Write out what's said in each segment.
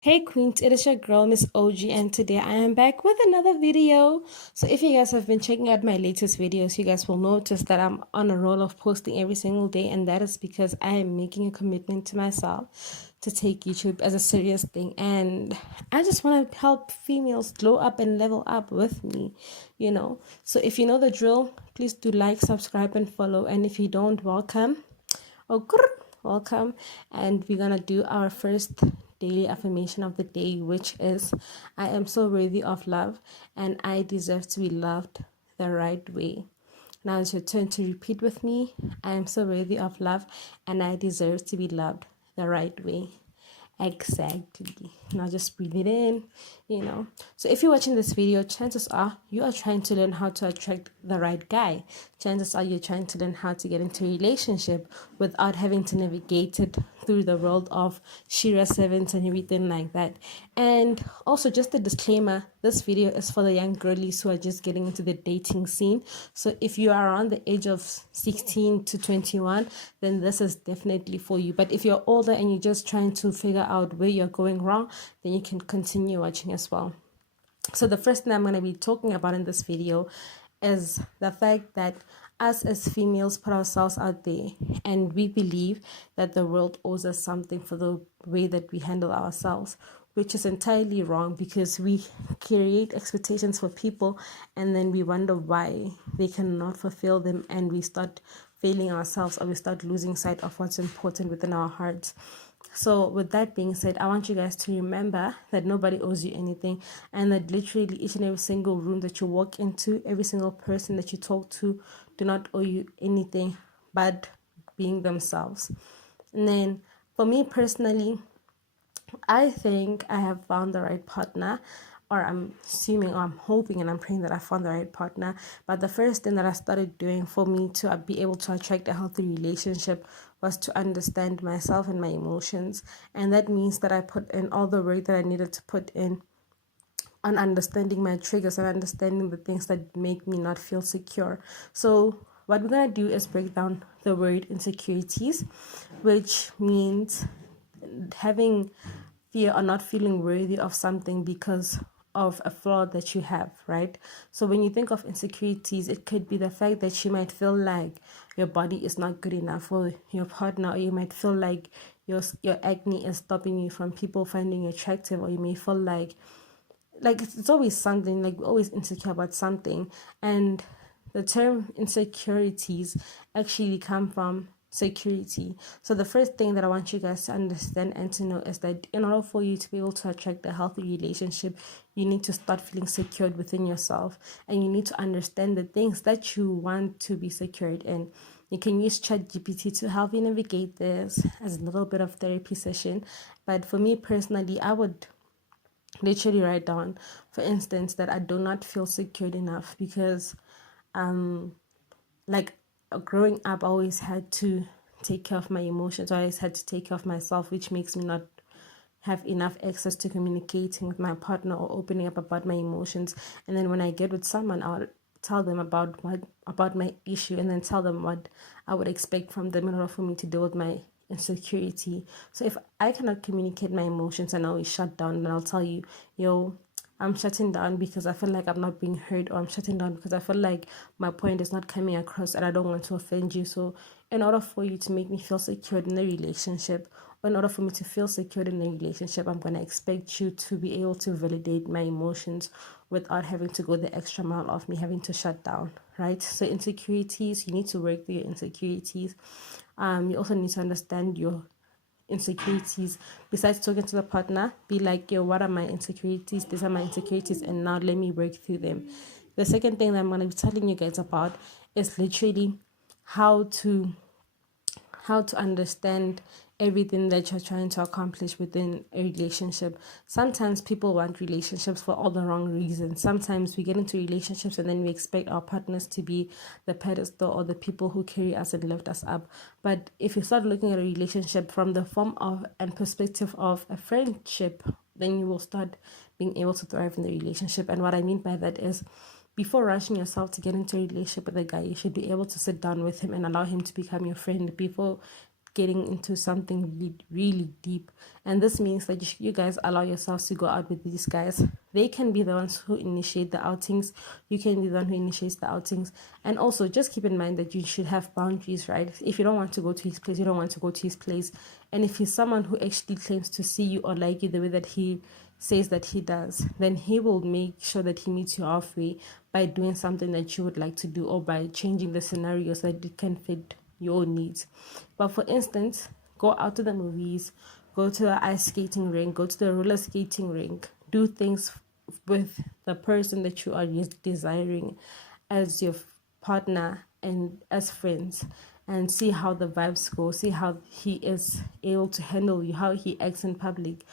Hey Queens, it is your girl Miss OG and today I am back with another video. So if you guys have been checking out my latest videos, you guys will notice that I'm on a roll of posting every single day, and that is because I am making a commitment to myself to take YouTube as a serious thing, and I just want to help females glow up and level up with me. So if you know the drill, please do like, subscribe and follow, and if you don't, welcome. Oh, welcome. And we're going to do our first daily affirmation of the day, which is I am so worthy of love and I deserve to be loved the right way. Now it's your turn to repeat with me. I am so worthy of love and I deserve to be loved the right way. Exactly. Now just breathe it in. So if you're watching this video, chances are you are trying to learn how to attract the right guy. Chances are you're trying to learn how to get into a relationship without having to navigate it through the world of Shira Sevens and everything like that. And also just a disclaimer, this video is for the young girlies who are just getting into the dating scene. So if you are around the age of 16 to 21, then this is definitely for you. But if you're older and you're just trying to figure out where you're going wrong, then you can continue watching as well. So the first thing I'm going to be talking about in this video is the fact that us as females put ourselves out there and we believe that the world owes us something for the way that we handle ourselves, which is entirely wrong because we create expectations for people and then we wonder why they cannot fulfill them, and we start failing ourselves or we start losing sight of what's important within our hearts. So, with that being said, I want you guys to remember that nobody owes you anything, and that literally each and every single room that you walk into, every single person that you talk to, do not owe you anything but being themselves. And then, for me personally, I think I have found the right partner, or I'm assuming, or I'm hoping and I'm praying that I found the right partner. But the first thing that I started doing for me to be able to attract a healthy relationship was to understand myself and my emotions. And that means that I put in all the work that I needed to put in on understanding my triggers and understanding the things that make me not feel secure. So, what we're going to do is break down the word insecurities, which means having fear or not feeling worthy of something because of a flaw that you have, right? So when you think of insecurities, it could be the fact that you might feel like your body is not good enough for your partner, or you might feel like your acne is stopping you from people finding you attractive, or you may feel like it's always something, like we're always insecure about something. And the term insecurities actually come from security. So the first thing that I want you guys to understand and to know is that in order for you to be able to attract a healthy relationship, you need to start feeling secured within yourself, and you need to understand the things that you want to be secured in. You can use ChatGPT to help you navigate this as a little bit of therapy session. But for me personally, I would literally write down, for instance, that I do not feel secured enough because like growing up I always had to take care of my emotions. I always had to take care of myself, which makes me not have enough access to communicating with my partner or opening up about my emotions. And then when I get with someone, I'll tell them about my issue, and then tell them what I would expect from them in order for me to deal with my insecurity. So if I cannot communicate my emotions and I always shut down, then I'll tell you, yo, I'm shutting down because I feel like I'm not being heard, or I'm shutting down because I feel like my point is not coming across and I don't want to offend you. So, in order for you to make me feel secured in the relationship, or in order for me to feel secured in the relationship, I'm going to expect you to be able to validate my emotions without having to go the extra mile of me having to shut down, right? So, insecurities, you need to work through your insecurities. You also need to understand your insecurities. Besides talking to the partner, be like, yo, what are my insecurities? These are my insecurities, and now let me work through them. The second thing that I'm going to be telling you guys about is literally how to understand everything that you're trying to accomplish within a relationship. Sometimes people want relationships for all the wrong reasons. Sometimes we get into relationships and then we expect our partners to be the pedestal or the people who carry us and lift us up. But if you start looking at a relationship from the form of and perspective of a friendship, then you will start being able to thrive in the relationship. And what I mean by that is, before rushing yourself to get into a relationship with a guy, you should be able to sit down with him and allow him to become your friend before getting into something really, really deep. And this means that you guys allow yourselves to go out with these guys. They can be the ones who initiate the outings. You can be the one who initiates the outings. And also just keep in mind that you should have boundaries, right? If you don't want to go to his place, you don't want to go to his place. And if he's someone who actually claims to see you or like you the way that he says that he does, then he will make sure that he meets you halfway by doing something that you would like to do, or by changing the scenario so that it can fit your needs. But for instance, go out to the movies, go to the ice skating rink, go to the roller skating rink, do things with the person that you are desiring as your partner and as friends, and see how the vibes go, see how he is able to handle you, how he acts in public.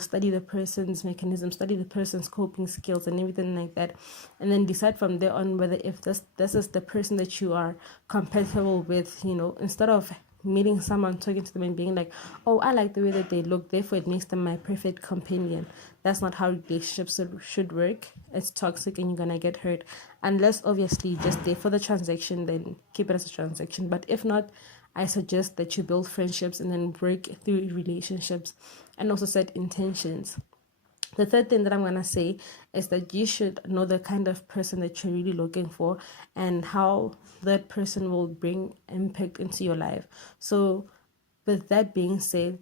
Study the person's mechanism, study the person's coping skills and everything like that, and then decide from there on whether if this is the person that you are compatible with. Instead of meeting someone, talking to them and being like, oh, I like the way that they look, therefore it makes them my perfect companion. That's not how relationships should work. It's toxic and you're gonna get hurt. Unless obviously just there for the transaction, then keep it as a transaction. But if not, I suggest that you build friendships and then break through relationships, and also set intentions. The third thing that I'm going to say is that you should know the kind of person that you're really looking for and how that person will bring impact into your life. So with that being said,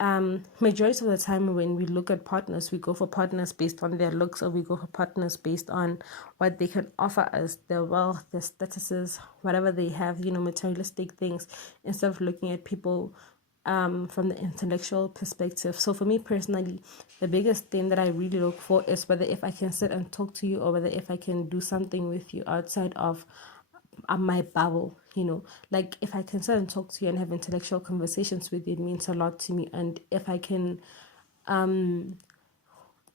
majority of the time when we look at partners, we go for partners based on their looks, or we go for partners based on what they can offer us, their wealth, their statuses, whatever they have, materialistic things, instead of looking at people from the intellectual perspective. So for me personally, the biggest thing that I really look for is whether if I can sit and talk to you, or whether if I can do something with you outside of my bubble. Like if I can sit and talk to you and have intellectual conversations with you, it means a lot to me. And if I can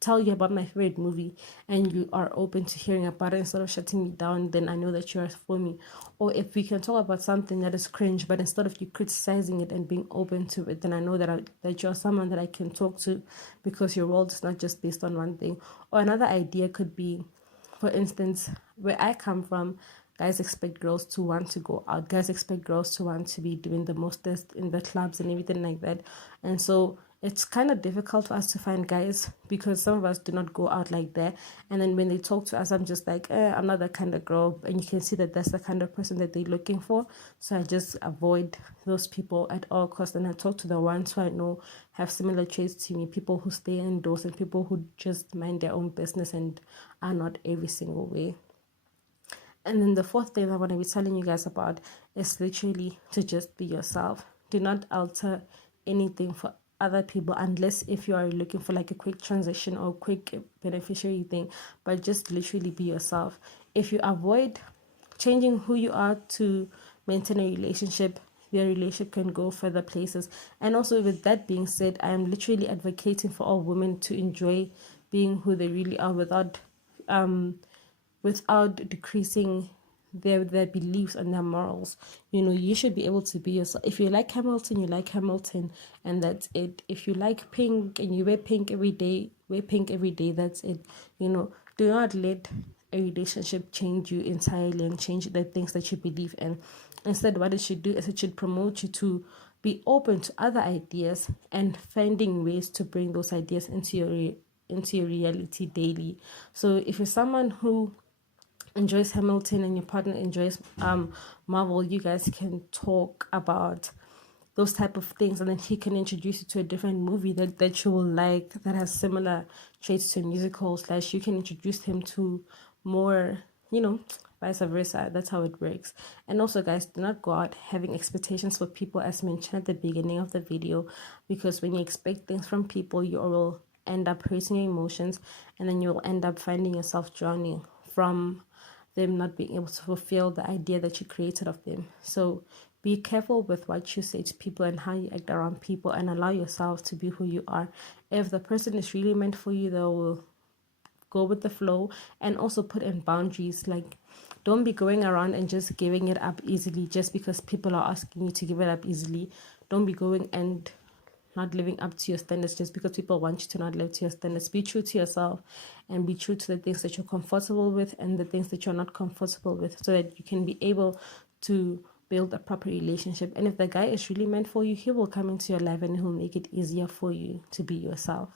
tell you about my favorite movie and you are open to hearing about it instead of shutting me down, then I know that you are for me. Or if we can talk about something that is cringe, but instead of you criticizing it and being open to it, then I know that you're someone that I can talk to, because your world is not just based on one thing. Or another idea could be, for instance, where I come from, guys expect girls to want to go out. Guys expect girls to want to be doing the mostest in the clubs and everything like that. And so it's kind of difficult for us to find guys, because some of us do not go out like that. And then when they talk to us, I'm just like, I'm not that kind of girl. And you can see that that's the kind of person that they're looking for. So I just avoid those people at all costs. And I talk to the ones who I know have similar traits to me, people who stay indoors and people who just mind their own business and are not every single way. And then the fourth thing I want to be telling you guys about is literally to just be yourself. Do not alter anything for other people, unless if you are looking for like a quick transition or quick beneficiary thing, but just literally be yourself. If you avoid changing who you are to maintain a relationship, your relationship can go further places. And also, with that being said, I am literally advocating for all women to enjoy being who they really are without decreasing their beliefs and their morals. You should be able to be yourself. If you like Hamilton, you like Hamilton, and that's it. If you like pink and you wear pink every day, wear pink every day, that's it. Do not let a relationship change you entirely and change the things that you believe in. Instead, what it should do is it should promote you to be open to other ideas and finding ways to bring those ideas into your reality daily. So if you're someone who enjoys Hamilton and your partner enjoys Marvel, you guys can talk about those type of things, and then he can introduce you to a different movie that you will like, that has similar traits to a musical, / you can introduce him to more, vice versa. That's how it works. And also, guys, do not go out having expectations for people, as mentioned at the beginning of the video, because when you expect things from people, you will end up hurting your emotions, and then you'll end up finding yourself drowning from them not being able to fulfill the idea that you created of them. So be careful with what you say to people and how you act around people, and allow yourself to be who you are. If the person is really meant for you, they will go with the flow. And also put in boundaries. Like, don't be going around and just giving it up easily just because people are asking you to give it up easily. Don't be going and not living up to your standards just because people want you to not live to your standards. Be true to yourself and be true to the things that you're comfortable with and the things that you're not comfortable with, so that you can be able to build a proper relationship. And if the guy is really meant for you, he will come into your life and he'll make it easier for you to be yourself.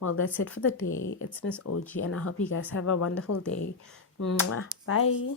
Well, that's it for the day. It's Miss OG, and I hope you guys have a wonderful day. Mwah. Bye.